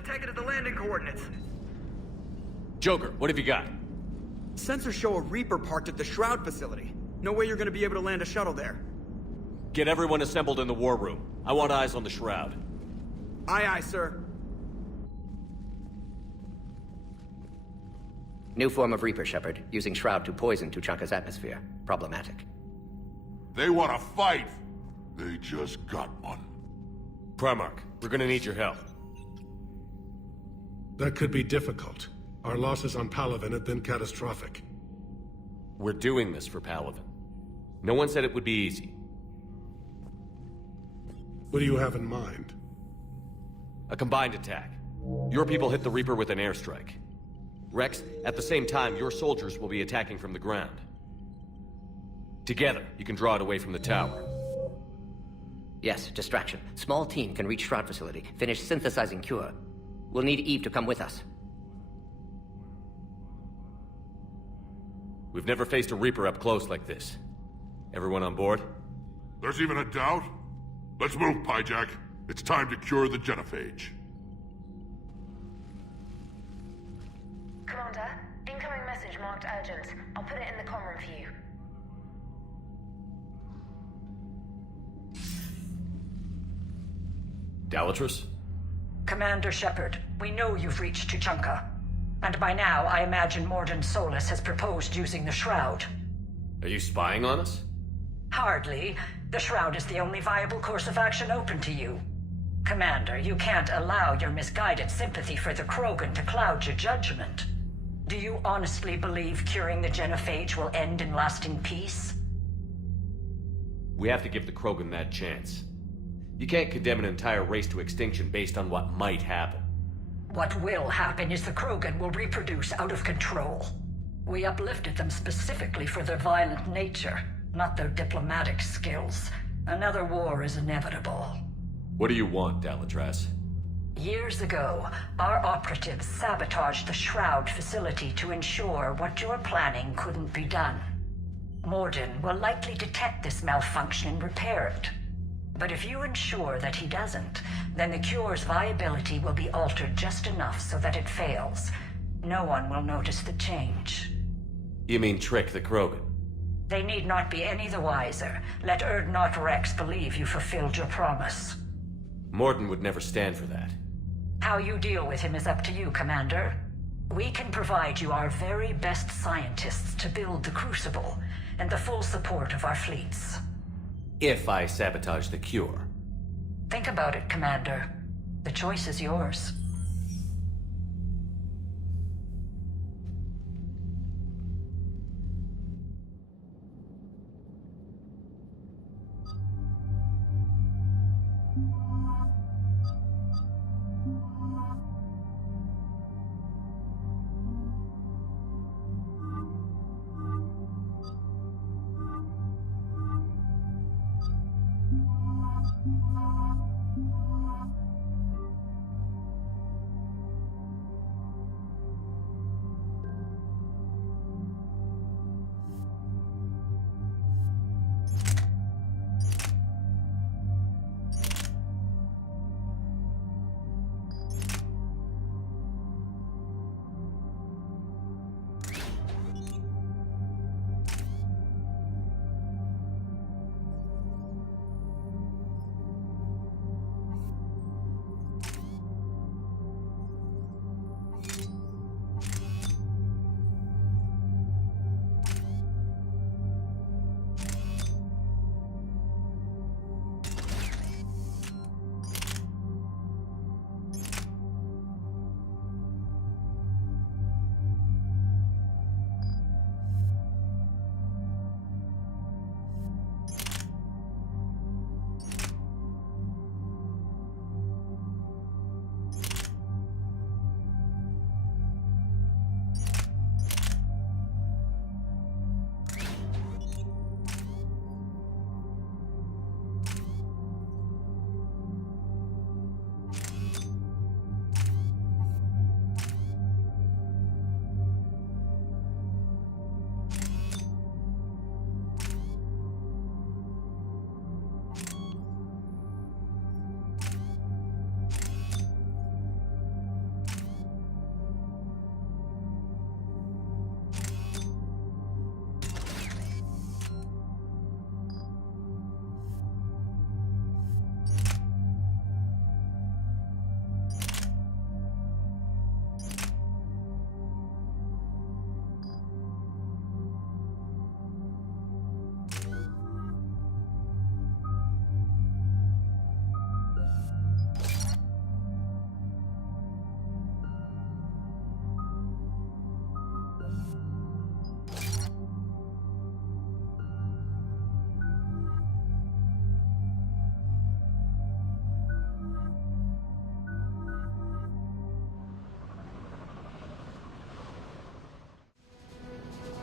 to take it to the landing coordinates. Joker, what have you got? Sensors show a Reaper parked at the Shroud facility. No way you're gonna be able to land a shuttle there. Get everyone assembled in the war room. I want eyes on the Shroud. Aye, aye, sir. New form of Reaper, Shepard, using Shroud to poison Tuchanka's atmosphere. Problematic. They want to fight. They just got one. Primarch, we're gonna need your help. That could be difficult. Our losses on Palaven have been catastrophic. We're doing this for Palaven. No one said it would be easy. What do you have in mind? A combined attack. Your people hit the Reaper with an airstrike. Rex, at the same time, your soldiers will be attacking from the ground. Together, you can draw it away from the tower. Yes, distraction. Small team can reach Shroud facility, finish synthesizing cure. We'll need Eve to come with us. We've never faced a Reaper up close like this. Everyone on board? There's even a doubt? Let's move, Pyjack. It's time to cure the genophage. Commander, incoming message marked urgent. I'll put it in the comm room for you. Dalatrus? Commander Shepard, we know you've reached Tuchanka. And by now, I imagine Morden Solus has proposed using the Shroud. Are you spying on us? Hardly. The Shroud is the only viable course of action open to you. Commander, you can't allow your misguided sympathy for the Krogan to cloud your judgment. Do you honestly believe curing the genophage will end in lasting peace? We have to give the Krogan that chance. You can't condemn an entire race to extinction based on what might happen. What will happen is the Krogan will reproduce out of control. We uplifted them specifically for their violent nature, not their diplomatic skills. Another war is inevitable. What do you want, Dalatrus? Years ago, our operatives sabotaged the Shroud facility to ensure what you're planning couldn't be done. Morden will likely detect this malfunction and repair it. But if you ensure that he doesn't, then the cure's viability will be altered just enough so that it fails. No one will notice the change. You mean trick the Krogan? They need not be any the wiser. Let Urdnot Rex believe you fulfilled your promise. Morden would never stand for that. How you deal with him is up to you, Commander. We can provide you our very best scientists to build the Crucible, and the full support of our fleets. If I sabotage the cure. Think about it, Commander. The choice is yours.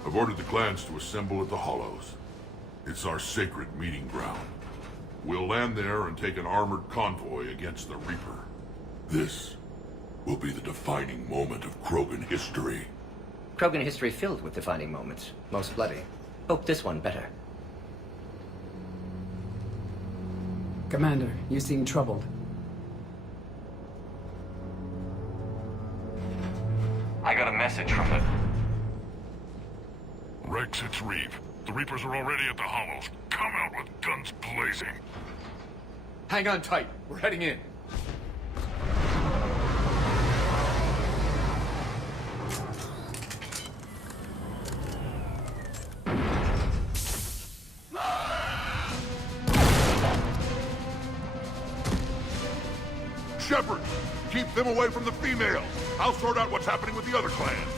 I've ordered the clans to assemble at the Hollows. It's our sacred meeting ground. We'll land there and take an armored convoy against the Reaper. This will be the defining moment of Krogan history. Krogan history filled with defining moments. Most bloody. Hope this one better. Commander, you seem troubled. I got a message from the... Rex, it's Reeve. The Reapers are already at the Hollows. Come out with guns blazing. Hang on tight. We're heading in. Shepard, keep them away from the female. I'll sort out what's happening with the other clans.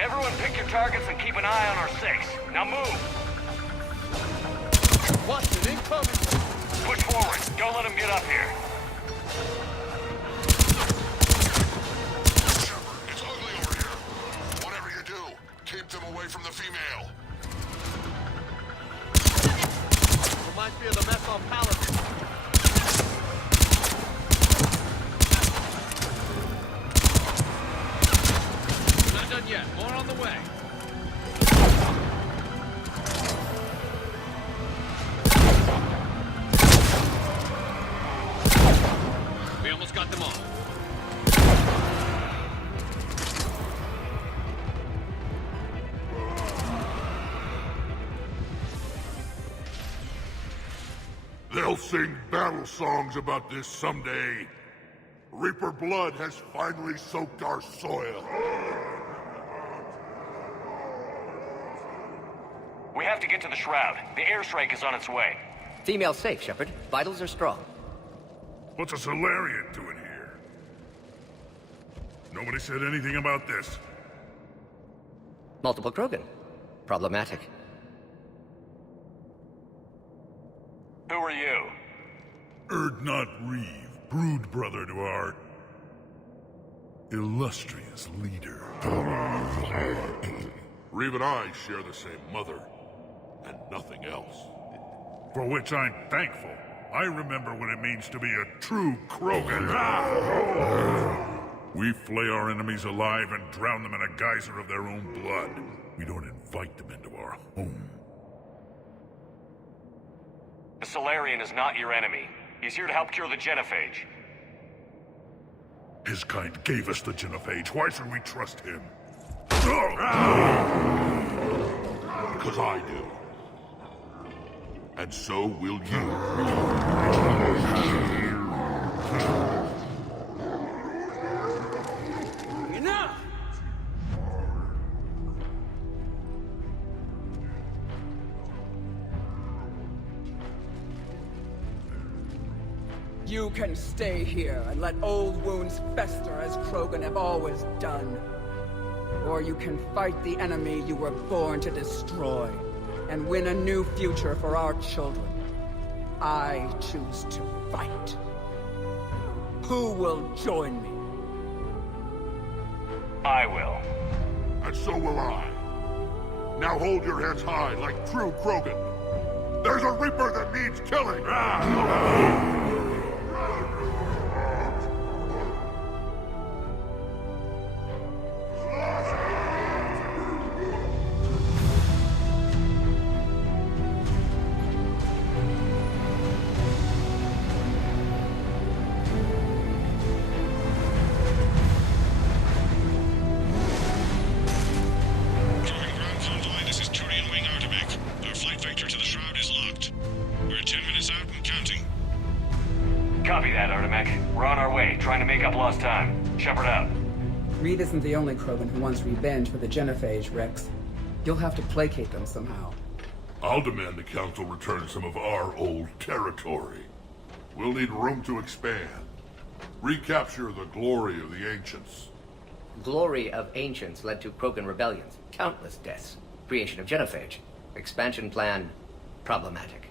Everyone pick your targets and keep an eye on our 6. Now move! Watch it, incoming! Push forward. Don't let them get up here. Shepard, it's ugly over here. Whatever you do, keep them away from the female. Reminds me of the mess on Paladin. Not done yet. More on the way. We almost got them all. They'll sing battle songs about this someday. Reaper blood has finally soaked our soil. We have to get to the Shroud. The airstrike is on its way. Female safe, Shepard. Vitals are strong. What's a Solarian doing here? Nobody said anything about this. Multiple Krogan. Problematic. Who are you? Erdnot Reeve, brood brother to our illustrious leader. Reeve and I share the same mother, and nothing else. For which I'm thankful. I remember what it means to be a true Krogan. We flay our enemies alive and drown them in a geyser of their own blood. We don't invite them into our home. The Solarian is not your enemy. He's here to help cure the genophage. His kind gave us the genophage. Why should we trust him? Because I do. And so will you. Enough! You can stay here and let old wounds fester as Krogan have always done. Or you can fight the enemy you were born to destroy, and win a new future for our children. I choose to fight. Who will join me? I will. And so will I. Now hold your heads high like true Krogan. There's a Reaper that needs killing! Copy that, Artemek. We're on our way, trying to make up lost time. Shepard out. Reed isn't the only Krogan who wants revenge for the genophage, Rex. You'll have to placate them somehow. I'll demand the Council return some of our old territory. We'll need room to expand. Recapture the glory of the Ancients. Glory of Ancients led to Krogan rebellions. Countless deaths. Creation of genophage. Expansion plan. Problematic.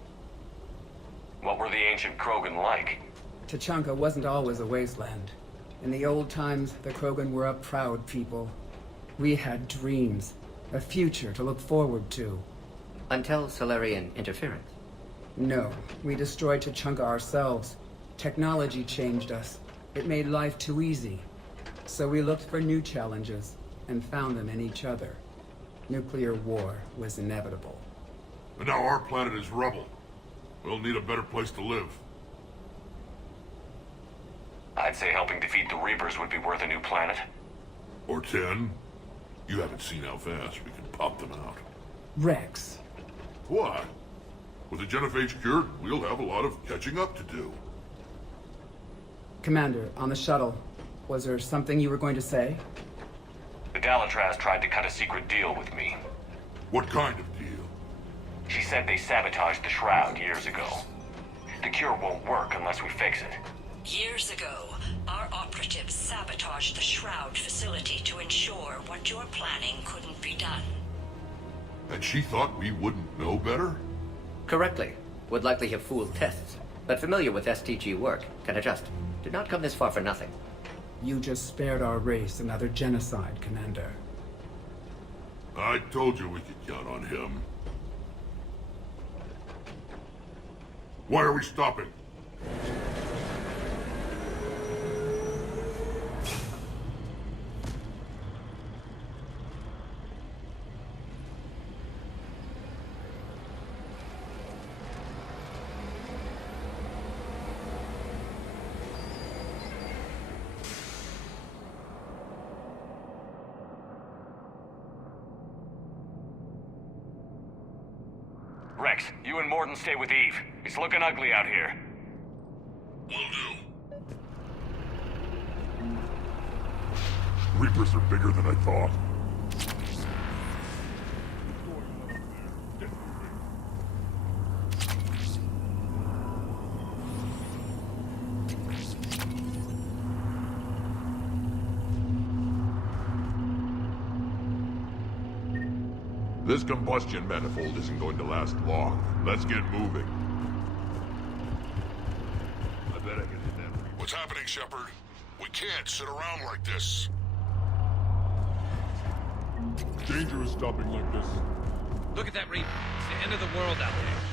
What were the ancient Krogan like? Tuchanka wasn't always a wasteland. In the old times, the Krogan were a proud people. We had dreams, a future to look forward to. Until Solarian interference. No, we destroyed Tuchanka ourselves. Technology changed us. It made life too easy. So we looked for new challenges, and found them in each other. Nuclear war was inevitable. And now our planet is rubble. We'll need a better place to live. I'd say helping defeat the Reapers would be worth a new planet. Or 10. You haven't seen how fast we can pop them out. Rex. What? With the genophage cured, we'll have a lot of catching up to do. Commander, on the shuttle, was there something you were going to say? The Dalatraz tried to cut a secret deal with me. What kind of deal? She said they sabotaged the Shroud years ago. The cure won't work unless we fix it. Years ago, our operatives sabotaged the Shroud facility to ensure what you're planning couldn't be done. And she thought we wouldn't know better? Correctly. Would likely have fooled tests, but familiar with STG work, can adjust. Did not come this far for nothing. You just spared our race another genocide, Commander. I told you we could count on him. Why are we stopping? Rex, you and Morden stay with Eve. It's looking ugly out here. Will do. Reapers are bigger than I thought. This combustion manifold isn't going to last long. Let's get moving. I bet I can hit that. What's happening, Shepard? We can't sit around like this. Dangerous stopping like this. Look at that Reaper. It's the end of the world out there.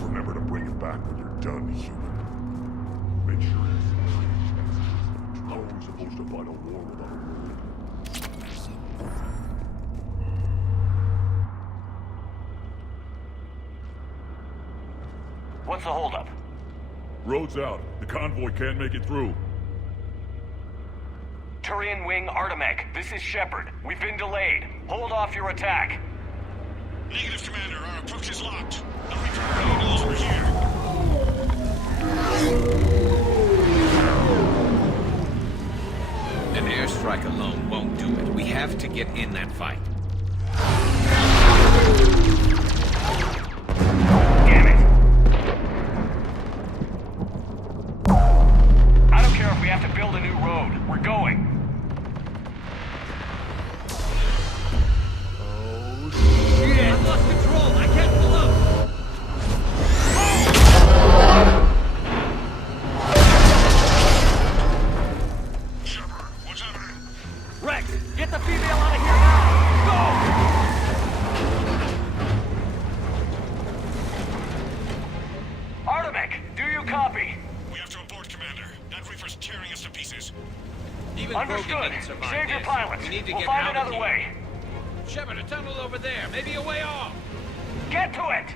Remember to bring it back when you're done, human. Make sure it's how are we supposed to fight a war without a word? What's the holdup? Road's out. The convoy can't make it through. Turian Wing Artemech, this is Shepard. We've been delayed. Hold off your attack. Negative, Commander. Our approach is locked. The Reaper knows we're here. An airstrike alone won't do it. We have to get in that fight. Damn it. I don't care if we have to build a new road. We're going. I've lost control. I can't pull up. Shepard, what's happening? Rex, get the female out of here now! Go! Artemech, do you copy? We have to abort, Commander. That Reaper's tearing us to pieces. Even Understood. Krogan didn't survive Save your this. pilots. We need to We'll get find out of another here. way. Shepard, a tunnel over there. Maybe a way off. Get to it!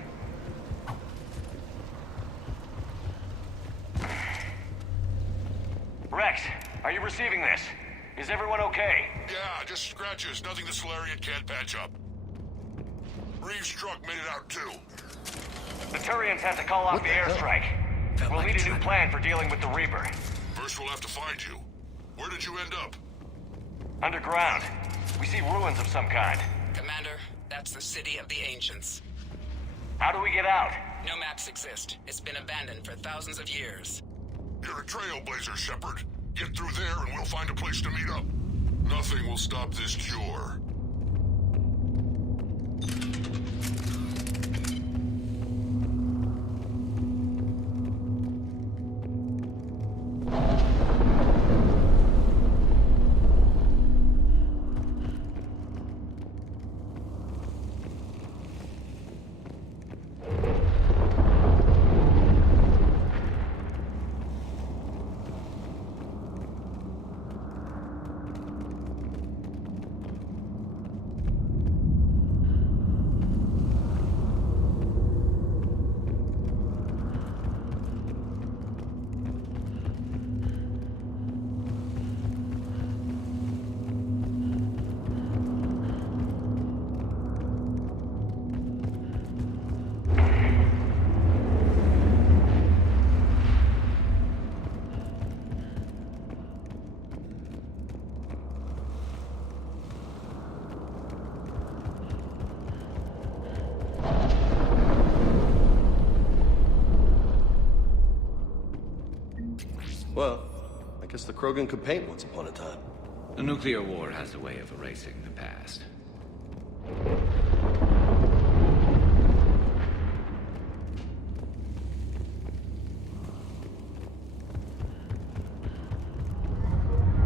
Rex, are you receiving this? Is everyone okay? Yeah, just scratches. Nothing the Solarian can't patch up. Reeves' truck made it out, too. The Turians had to call off the airstrike. We'll need a new plan for dealing with the Reaper. First, we'll have to find you. Where did you end up? Underground. We see ruins of some kind. Commander, that's the city of the Ancients. How do we get out? No maps exist. It's been abandoned for thousands of years. You're a trailblazer, Shepard. Get through there and we'll find a place to meet up. Nothing will stop this cure. Well, I guess the Krogan could paint once upon a time. The nuclear war has a way of erasing the past.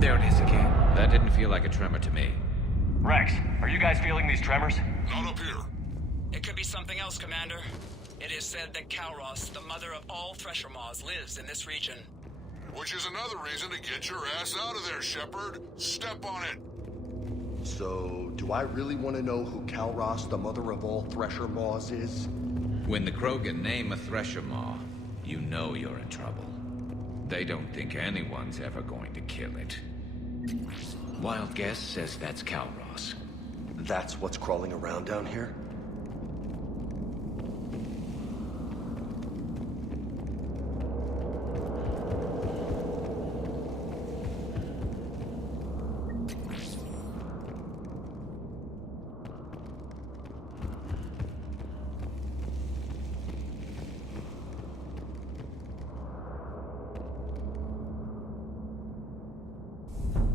There it is again. That didn't feel like a tremor to me. Rex, are you guys feeling these tremors? Not up here. It could be something else, Commander. It is said that Kalros, the mother of all Thresher Maws, lives in this region. Which is another reason to get your ass out of there, Shepard. Step on it. So, do I really want to know who Kalros, the mother of all Thresher Maws, is? When the Krogan name a Thresher Maw, you know you're in trouble. They don't think anyone's ever going to kill it. Wild guess says that's Kalros. That's what's crawling around down here?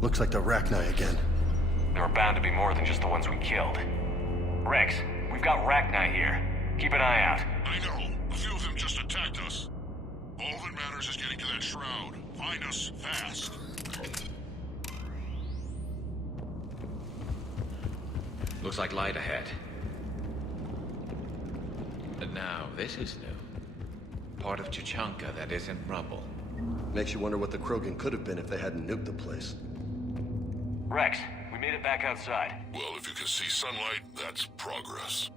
Looks like the Rachni again. There are bound to be more than just the ones we killed. Rex, we've got Rachni here. Keep an eye out. I know. A few of them just attacked us. All that matters is getting to that shroud. Find us fast. Looks like light ahead. But now, this is new. Part of Chichanka that isn't rubble. Makes you wonder what the Krogan could have been if they hadn't nuked the place. Rex, we made it back outside. Well, if you can see sunlight, that's progress.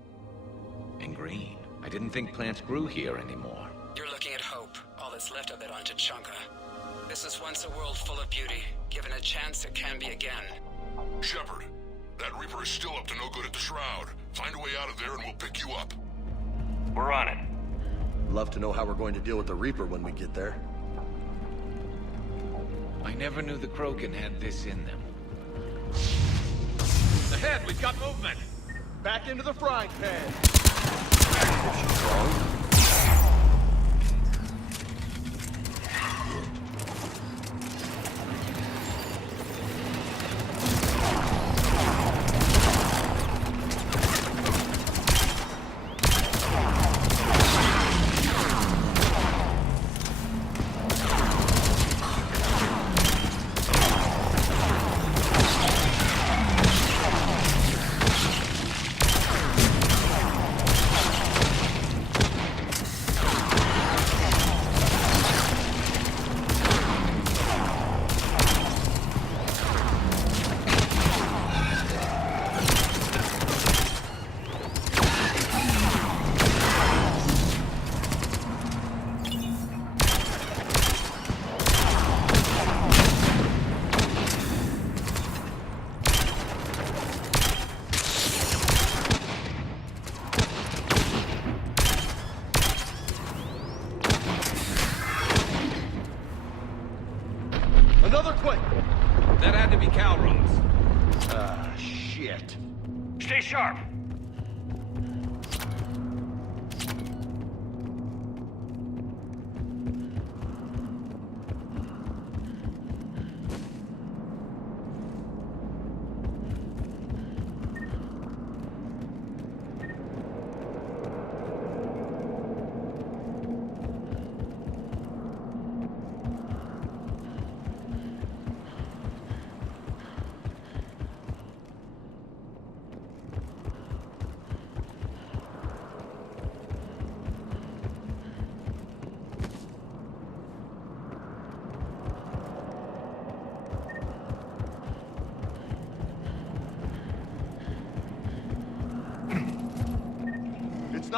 And green. I didn't think plants grew here anymore. You're looking at hope, all that's left of it on Chichanka. This is once a world full of beauty. Given a chance, it can be again. Shepard, that Reaper is still up to no good at the shroud. Find a way out of there and we'll pick you up. We're on it. Love to know how we're going to deal with the Reaper when we get there. I never knew the Krogan had this in them. Ahead, we've got movement! Back into the frying pan! Another quick! That had to be Kalros. Ah, shit. Stay sharp.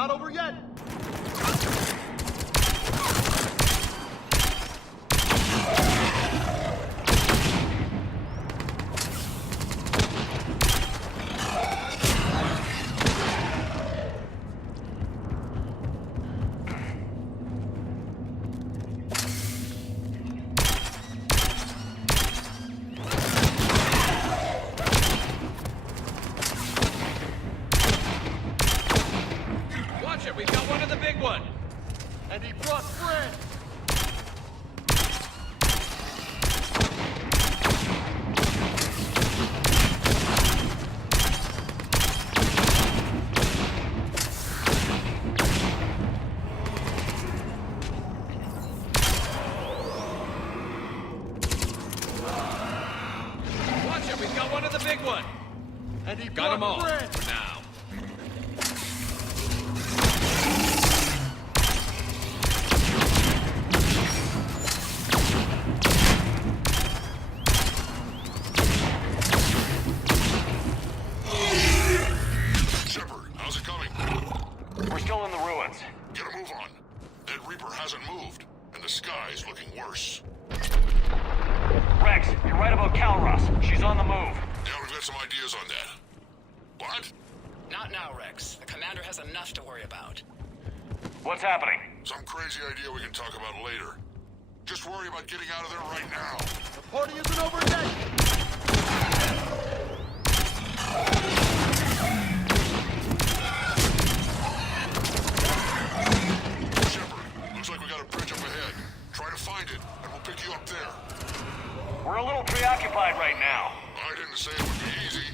not over yet. We've got one of the big ones! And he brought friends! Watch it, we've got one of the big ones! And he Got them all, friends! for now. We're still in the ruins. Get a move on. That Reaper hasn't moved, and the sky's looking worse. Rex, you're right about Calros. She's on the move. Yeah, we've got some ideas on that. What? Not now, Rex. The commander has enough to worry about. What's happening? Some crazy idea we can talk about later. Just worry about getting out of there right now. The party isn't over yet! Looks like we got a bridge up ahead. Try to find it, and we'll pick you up there. We're a little preoccupied right now. I didn't say it would be easy.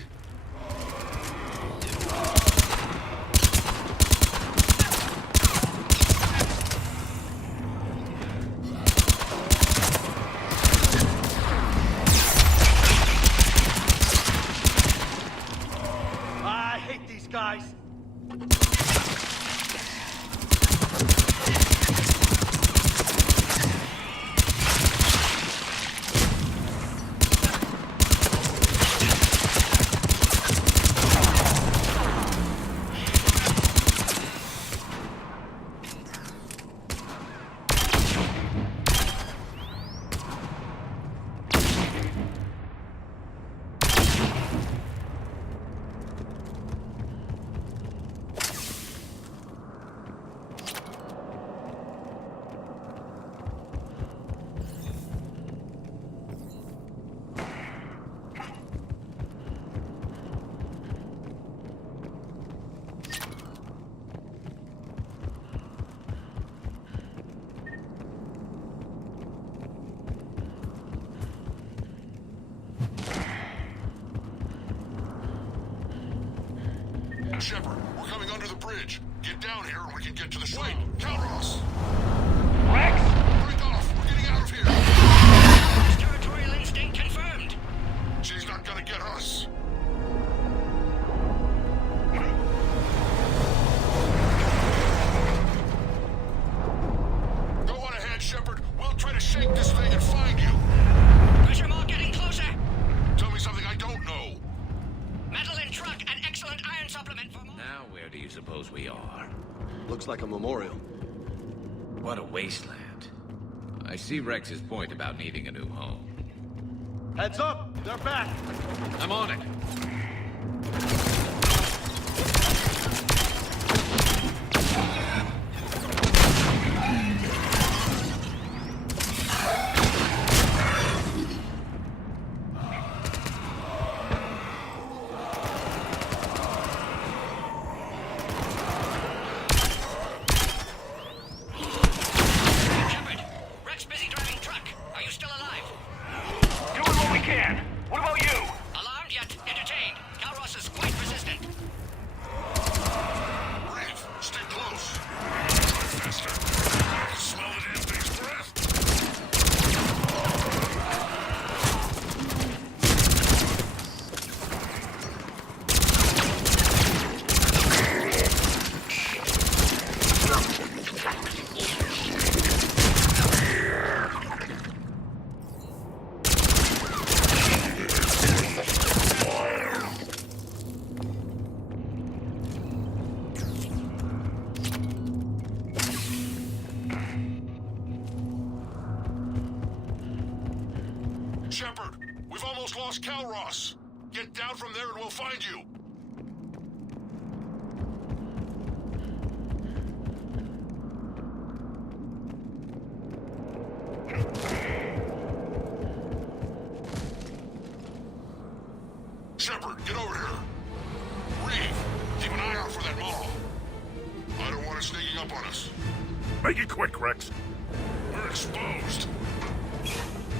I hate these guys! Shepard, we're coming under the bridge. Get down here and we can get to the Wait, Calros! Rex! Break off! We're getting out of here! Territorial instinct confirmed. She's not gonna get us. Go on ahead, Shepard. We'll try to shake this thing and find you. Pressure mark getting closer. Tell me something I don't know. Metal in truck and excellent iron supplement for more. Now where do you suppose we are? Looks like a memorial. What a wasteland. I see Rex's point about needing a new home. Heads up! They're back! I'm on it. Shepard, Rex busy driving truck. Are you still alive? Doing what we can. What about you? Alarmed yet entertained. Shepard, we've almost lost Calross. Get down from there and we'll find you. Shepard, get over here. Reeve, keep an eye out for that mall. I don't want it sneaking up on us. Make it quick, Rex. We're exposed.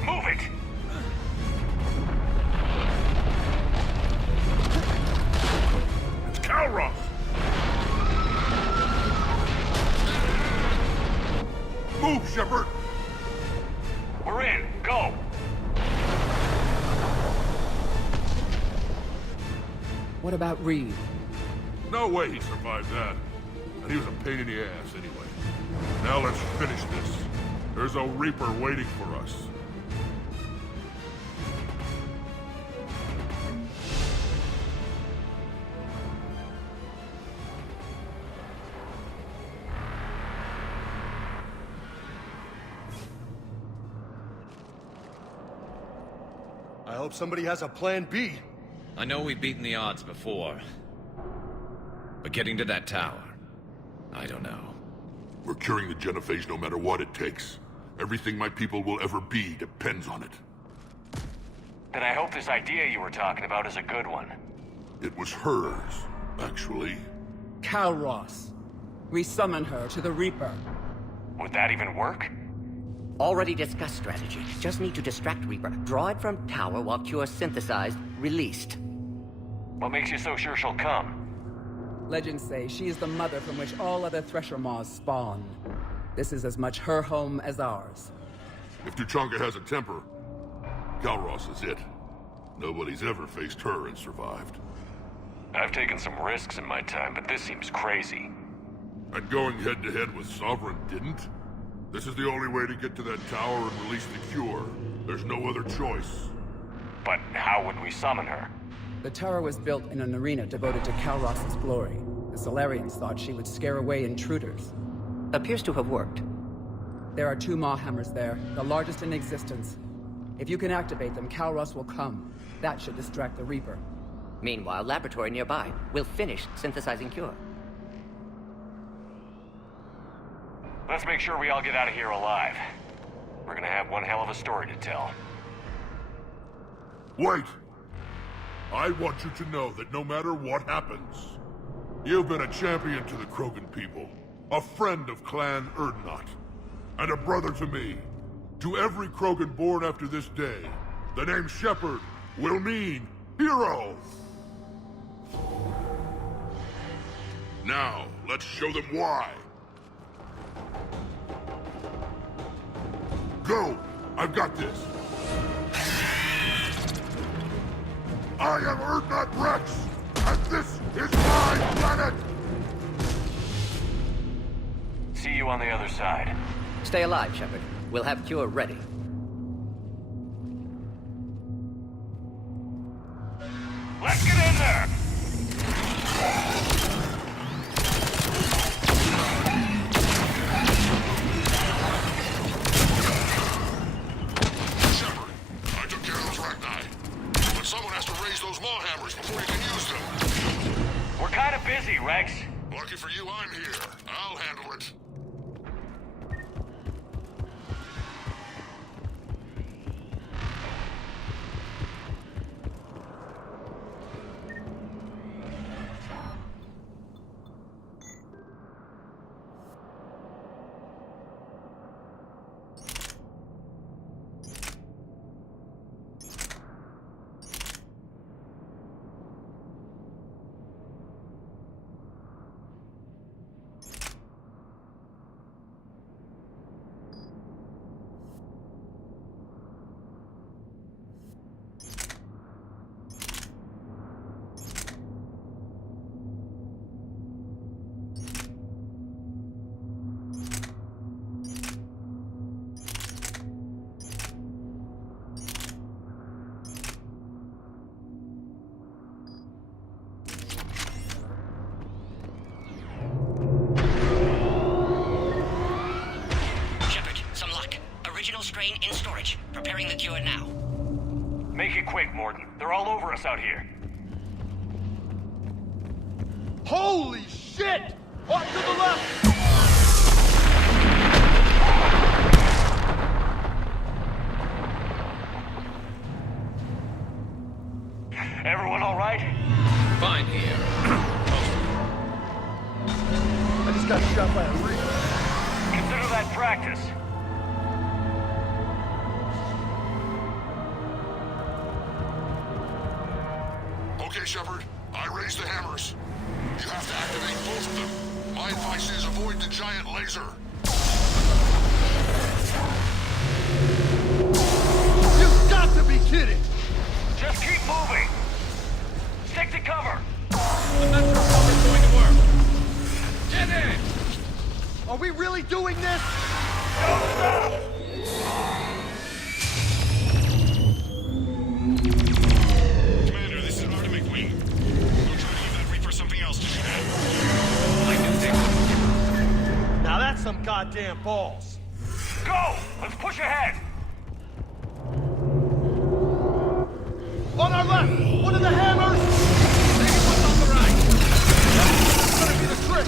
Move it! It's Calross! Move, Shepard! We're in. Go! What about Reeve? No way he survived that. And he was a pain in the ass anyway. Now let's finish this. There's a Reaper waiting for us. I hope somebody has a plan B. I know we've beaten the odds before. But getting to that tower, I don't know. We're curing the genophage no matter what it takes. Everything my people will ever be depends on it. Then I hope this idea you were talking about is a good one. It was hers, actually. Calross. We summon her to the Reaper. Would that even work? Already discussed strategy. Just need to distract Reaper. Draw it from tower while Cure synthesized, released. What makes you so sure she'll come? Legends say she is the mother from which all other Thresher Maws spawn. This is as much her home as ours. If Tuchanka has a temper, Calross is it. Nobody's ever faced her and survived. I've taken some risks in my time, but this seems crazy. And going head-to-head with Sovereign didn't? This is the only way to get to that tower and release the cure. There's no other choice. But how would we summon her? The tower was built in an arena devoted to Calross's glory. The Solarians thought she would scare away intruders. Appears to have worked. There are 2 Maw hammers there, the largest in existence. If you can activate them, Calross will come. That should distract the Reaper. Meanwhile, laboratory nearby. We'll finish synthesizing Cure. Let's make sure we all get out of here alive. We're gonna have one hell of a story to tell. Wait! I want you to know that no matter what happens, you've been a champion to the Krogan people, a friend of Clan Erdnot, and a brother to me. To every Krogan born after this day, the name Shepard will mean hero! Now, let's show them why. Go! I've got this! I am Erdnot Rex, and this is my planet! See you on the other side. Stay alive, Shepard. We'll have Cure ready. Let's get in there! Shepard, I took care of those Rachni. But someone has to raise those Maw hammers before you can use them. We're kind of busy, Rex. Lucky for you, I'm here. I'll handle it. Shepard, some luck. Original strain in storage. Preparing the cure now. Make it quick, Morden. They're all over us out here. Holy shit! Off to the left! Everyone all right? Fine here. I just got shot by a Reaper. Consider that practice. Okay, Shepard. I raised the hammers. You have to activate both of them. My advice is avoid the giant laser. You've got to be kidding! Just keep moving. Stick to cover. I'm not sure how it's going to work. Get in! Are we really doing this? Don't stop! Commander, this is Artem McQueen. We're trying to give that Reaper something else to shoot at. I knew they would. Now that's some goddamn balls. Go! Let's push ahead! On our left! One of the hammers! Maybe one's on the right. That's gonna be the trick!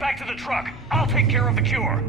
back to the truck. I'll take care of the cure.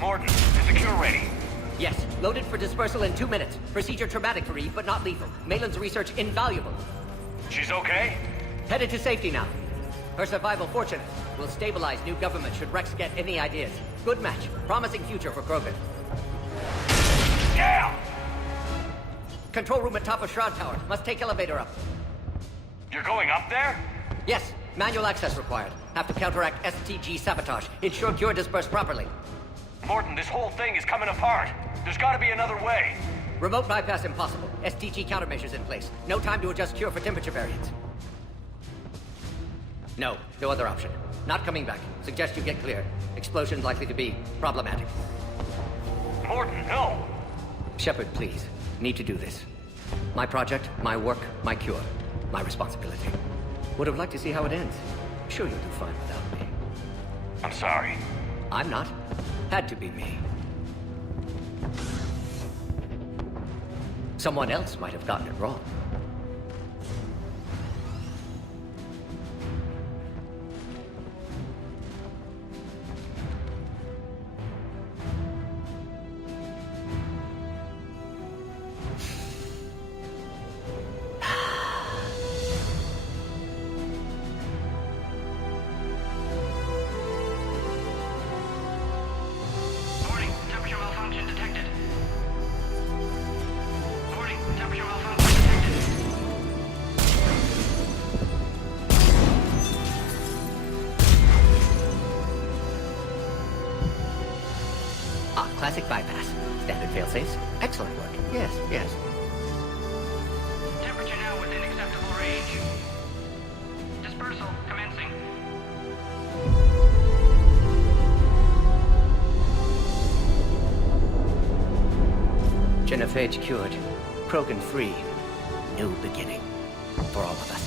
Morton, is the cure ready? Yes, loaded for dispersal in 2 minutes. Procedure traumatic for Eve, but not lethal. Malin's research invaluable. She's okay? Headed to safety now. Her survival fortunate. Will stabilize new government should Rex get any ideas. Good match. Promising future for Krogan. Yeah! Control room at top of Shroud Tower. Must take elevator up. You're going up there? Yes, manual access required. Have to counteract STG sabotage. Ensure cure dispersed properly. Morton, this whole thing is coming apart. There's gotta be another way. Remote bypass impossible. STG countermeasures in place. No time to adjust cure for temperature variance. No other option. Not coming back. Suggest you get clear. Explosion likely to be problematic. Morton, no! Shepard, please. Need to do this. My project, my work, my cure. My responsibility. Would have liked to see how it ends. Sure you'll do fine without me. I'm sorry. I'm not. Had to be me. Someone else might have gotten it wrong. Warning, temperature malfunction detected. Warning, temperature malfunction detected. Classic bypass. Standard failsafes. Excellent work. Yes. Temperature now within acceptable range. Dispersal commencing. Genophage cured. Krogan free. New beginning. For all of us.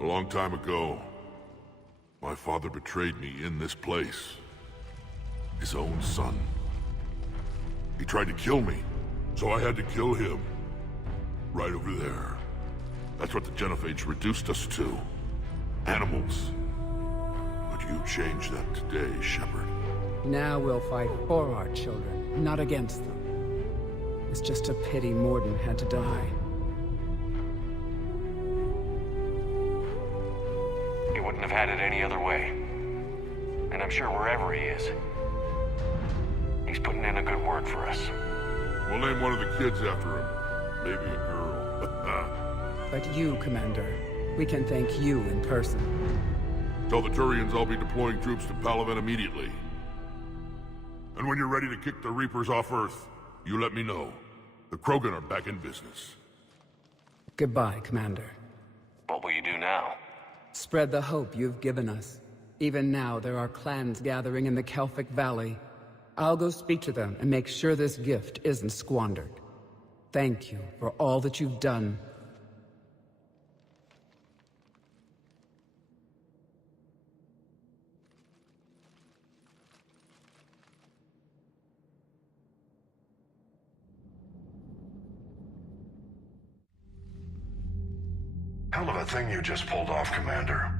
A long time ago, my father betrayed me in this place. His own son. He tried to kill me, so I had to kill him. Right over there. That's what the Genophage reduced us to. Animals. But you changed that today, Shepard. Now we'll fight for our children, not against them. It's just a pity Morden had to die. He wouldn't have had it any other way. And I'm sure wherever he is, he's putting in a good word for us. We'll name one of the kids after him. Maybe a girl. But you, Commander, we can thank you in person. Tell the Turians I'll be deploying troops to Palaven immediately. And when you're ready to kick the Reapers off Earth, you let me know. The Krogan are back in business. Goodbye, Commander. What will you do now? Spread the hope you've given us. Even now, there are clans gathering in the Kelphic Valley. I'll go speak to them and make sure this gift isn't squandered. Thank you for all that you've done. Hell of a thing you just pulled off, Commander.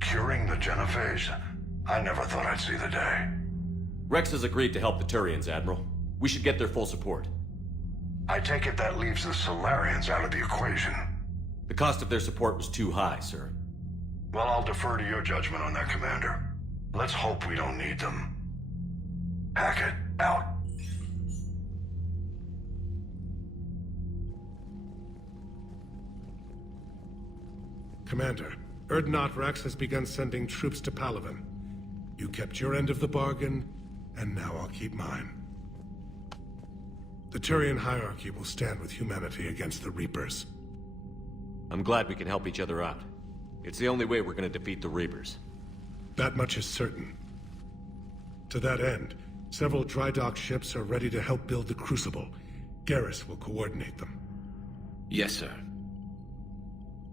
Curing the Genophage? I never thought I'd see the day. Rex has agreed to help the Turians, Admiral. We should get their full support. I take it that leaves the Solarians out of the equation. The cost of their support was too high, sir. Well, I'll defer to your judgment on that, Commander. Let's hope we don't need them. Hackett, out. Commander, Erdnot Rex has begun sending troops to Palaven. You kept your end of the bargain, and now I'll keep mine. The Turian hierarchy will stand with humanity against the Reapers. I'm glad we can help each other out. It's the only way we're gonna defeat the Reapers. That much is certain. To that end, several dry dock ships are ready to help build the Crucible. Garrus will coordinate them. Yes, sir.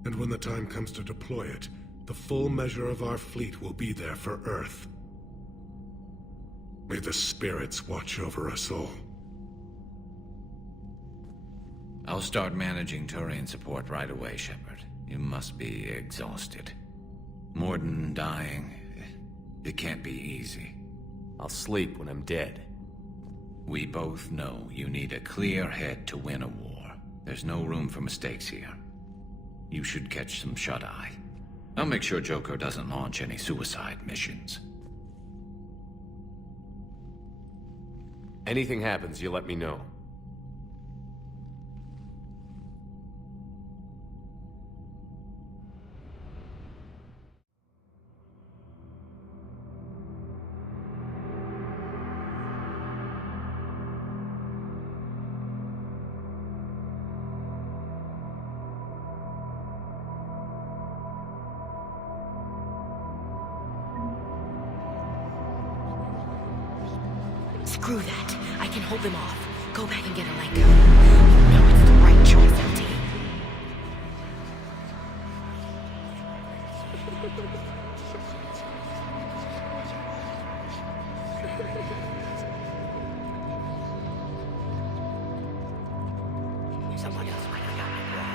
And when the time comes to deploy it, the full measure of our fleet will be there for Earth. May the spirits watch over us all. I'll start managing Turian support right away, Shepard. You must be exhausted. Morden dying, it can't be easy. I'll sleep when I'm dead. We both know you need a clear head to win a war. There's no room for mistakes here. You should catch some shut-eye. I'll make sure Joker doesn't launch any suicide missions. Anything happens, you let me know. Screw that. I can hold them off. Go back and get a Lenko. You know it's the right choice, LT. Someone else might have gotten it wrong.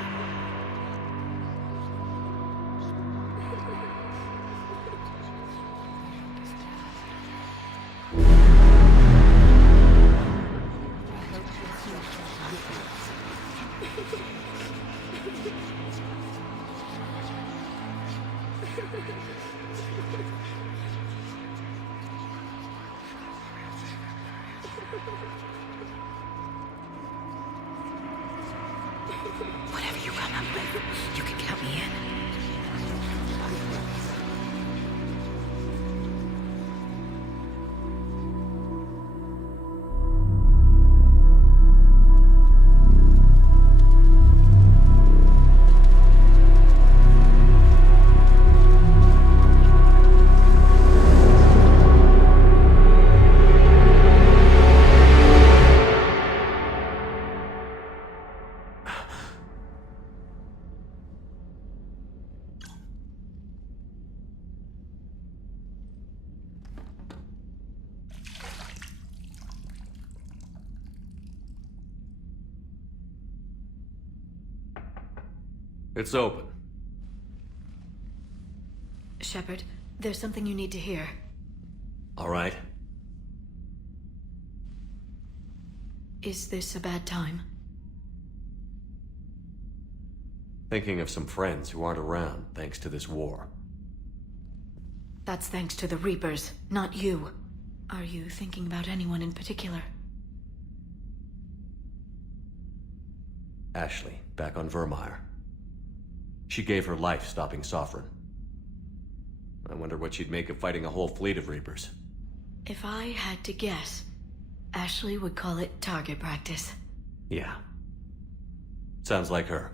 Whatever you come up with, you can count me in. It's open. Shepard, there's something you need to hear. All right. Is this a bad time? Thinking of some friends who aren't around thanks to this war. That's thanks to the Reapers, not you. Are you thinking about anyone in particular? Ashley, back on Vermeer. She gave her life stopping Sovereign. I wonder what she'd make of fighting a whole fleet of Reapers. If I had to guess, Ashley would call it target practice. Yeah. Sounds like her.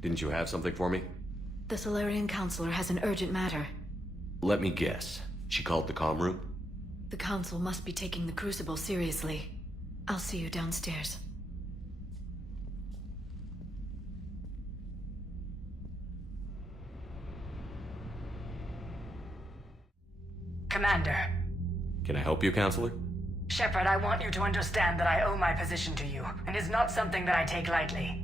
Didn't you have something for me? The Solarian Counselor has an urgent matter. Let me guess. She called the comm room? The Council must be taking the Crucible seriously. I'll see you downstairs. Commander. Can I help you, Counselor? Shepard, I want you to understand that I owe my position to you, and it's not something that I take lightly.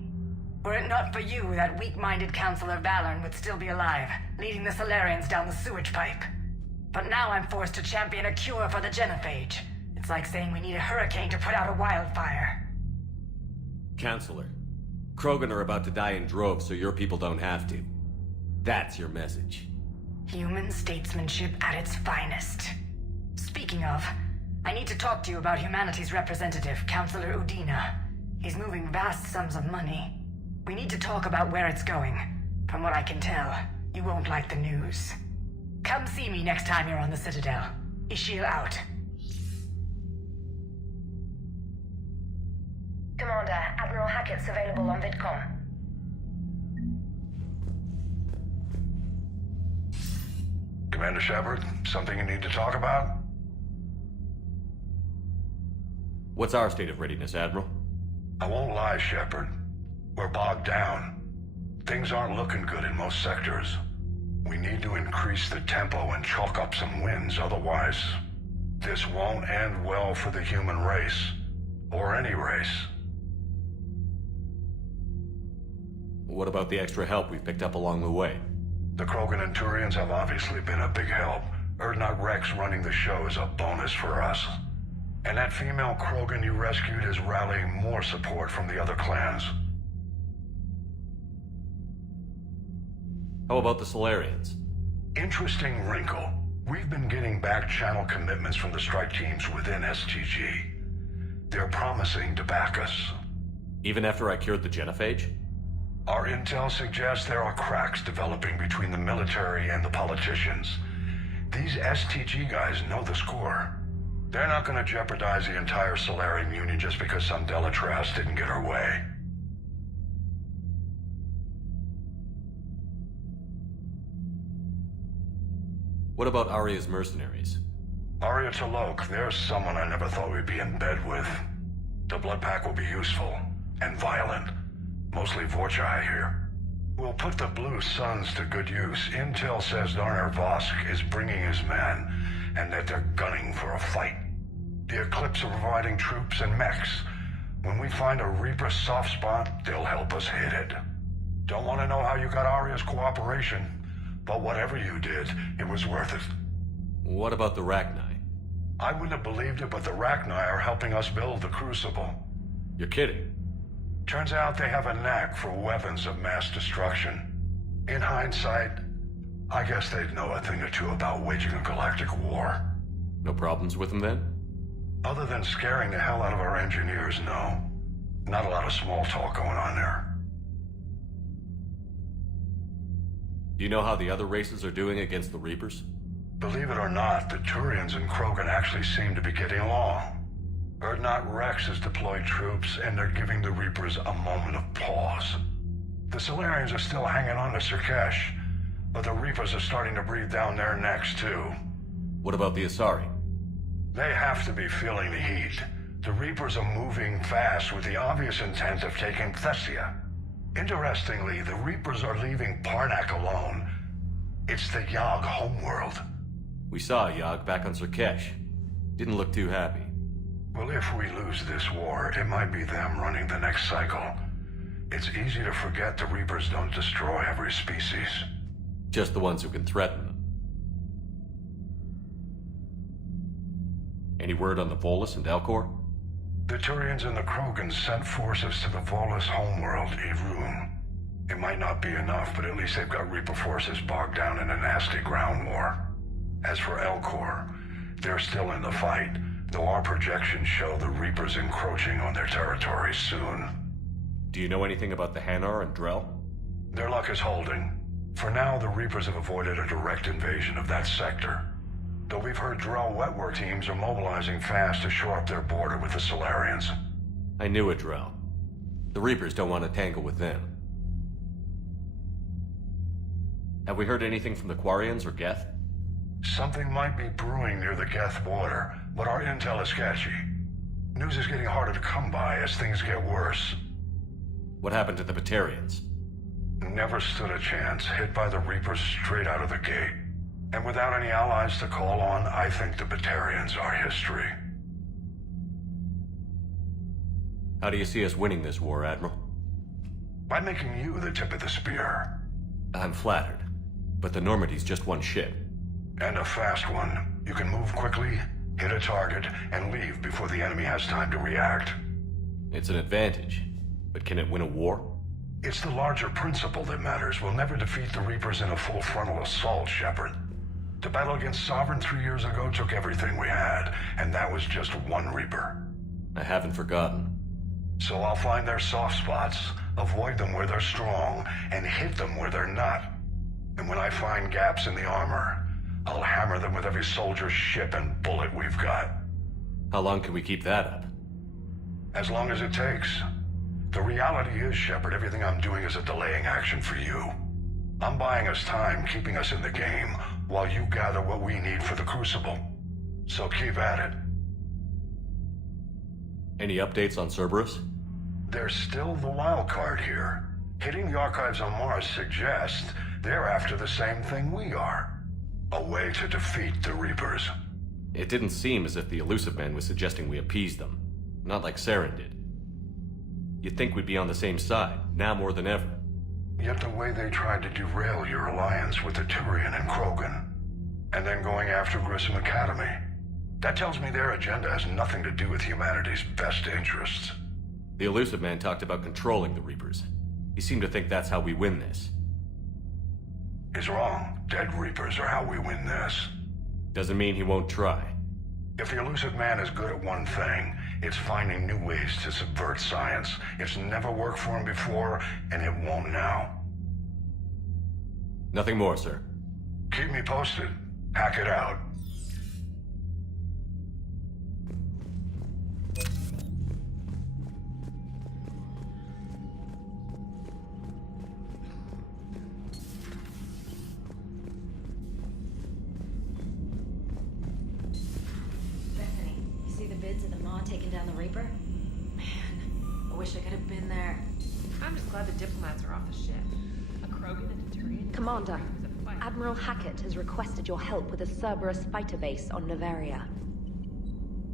Were it not for you, that weak-minded Counselor Valorn would still be alive, leading the Solarians down the sewage pipe. But now I'm forced to champion a cure for the genophage. It's like saying we need a hurricane to put out a wildfire. Counselor, Krogan are about to die in droves so your people don't have to. That's your message. Human statesmanship at its finest. Speaking of, I need to talk to you about humanity's representative, Counselor Udina. He's moving vast sums of money. We need to talk about where it's going. From what I can tell, you won't like the news. Come see me next time you're on the Citadel. Ishil out. Commander, Admiral Hackett's available on VidCom. Commander Shepard, something you need to talk about? What's our state of readiness, Admiral? I won't lie, Shepard. We're bogged down. Things aren't looking good in most sectors. We need to increase the tempo and chalk up some wins, otherwise this won't end well for the human race. Or any race. What about the extra help we've picked up along the way? The Krogan and Turians have obviously been a big help. Urdnot Rex running the show is a bonus for us. And that female Krogan you rescued is rallying more support from the other clans. How about the Solarians? Interesting wrinkle. We've been getting back-channel commitments from the strike teams within STG. They're promising to back us. Even after I cured the genophage? Our intel suggests there are cracks developing between the military and the politicians. These STG guys know the score. They're not going to jeopardize the entire Solarian Union just because some Delatras didn't get her way. What about Arya's mercenaries? Arya T'Loak, there's someone I never thought we'd be in bed with. The Blood Pack will be useful and violent. Mostly Vorcha, I hear. We'll put the Blue Suns to good use. Intel says Darner Vosk is bringing his men, and that they're gunning for a fight. The Eclipse are providing troops and mechs. When we find a Reaper soft spot, they'll help us hit it. Don't want to know how you got Arya's cooperation, but whatever you did, it was worth it. What about the Rachni? I wouldn't have believed it, but the Rachni are helping us build the Crucible. You're kidding. Turns out they have a knack for weapons of mass destruction. In hindsight, I guess they'd know a thing or two about waging a galactic war. No problems with them then? Other than scaring the hell out of our engineers, no. Not a lot of small talk going on there. Do you know how the other races are doing against the Reapers? Believe it or not, the Turians and Krogan actually seem to be getting along. Urdnot Rex has deployed troops, and they're giving the Reapers a moment of pause. The Solarians are still hanging on to Surkesh, but the Reapers are starting to breathe down their necks, too. What about the Asari? They have to be feeling the heat. The Reapers are moving fast with the obvious intent of taking Thessia. Interestingly, the Reapers are leaving Parnak alone. It's the Yogg homeworld. We saw Yogg back on Surkesh. Didn't look too happy. Well, if we lose this war, it might be them running the next cycle. It's easy to forget the Reapers don't destroy every species. Just the ones who can threaten them. Any word on the Volus and Elcor? The Turians and the Krogan sent forces to the Volus homeworld, Irun. It might not be enough, but at least they've got Reaper forces bogged down in a nasty ground war. As for Elcor, they're still in the fight, though our projections show the Reapers encroaching on their territory soon. Do you know anything about the Hanar and Drell? Their luck is holding. For now, the Reapers have avoided a direct invasion of that sector. Though we've heard Drell wetwork teams are mobilizing fast to shore up their border with the Solarians. I knew it, Drell. The Reapers don't want to tangle with them. Have we heard anything from the Quarians or Geth? Something might be brewing near the Geth border, but our intel is sketchy. News is getting harder to come by as things get worse. What happened to the Batarians? Never stood a chance, hit by the Reapers straight out of the gate. And without any allies to call on, I think the Batarians are history. How do you see us winning this war, Admiral? By making you the tip of the spear. I'm flattered, but the Normandy's just one ship. And a fast one. You can move quickly, hit a target, and leave before the enemy has time to react. It's an advantage, but can it win a war? It's the larger principle that matters. We'll never defeat the Reapers in a full frontal assault, Shepard. The battle against Sovereign 3 years ago took everything we had, and that was just one Reaper. I haven't forgotten. So I'll find their soft spots, avoid them where they're strong, and hit them where they're not. And when I find gaps in the armor, I'll hammer them with every soldier, ship, and bullet we've got. How long can we keep that up? As long as it takes. The reality is, Shepard, everything I'm doing is a delaying action for you. I'm buying us time, keeping us in the game, while you gather what we need for the Crucible. So keep at it. Any updates on Cerberus? There's still the wild card here. Hitting the archives on Mars suggests they're after the same thing we are. A way to defeat the Reapers. It didn't seem as if the Illusive Man was suggesting we appease them. Not like Saren did. You'd think we'd be on the same side, now more than ever. Yet the way they tried to derail your alliance with the Turian and Krogan, and then going after Grissom Academy, that tells me their agenda has nothing to do with humanity's best interests. The Illusive Man talked about controlling the Reapers. He seemed to think that's how we win this. He's wrong. Dead Reapers are how we win this. Doesn't mean he won't try. If the Illusive Man is good at one thing, it's finding new ways to subvert science. It's never worked for him before, and it won't now. Nothing more, sir. Keep me posted. Hack it out. Taking down the Reaper? Man, I wish I could have been there. I'm just glad the diplomats are off the ship. A Krogan and a Turian. Commander, Admiral Hackett has requested your help with a Cerberus fighter base on Novaria.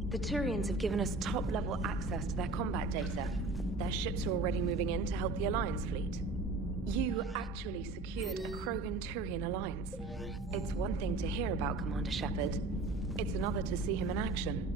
The Turians have given us top-level access to their combat data. Their ships are already moving in to help the Alliance fleet. You actually secured a Krogan-Turian alliance. It's one thing to hear about Commander Shepard. It's another to see him in action.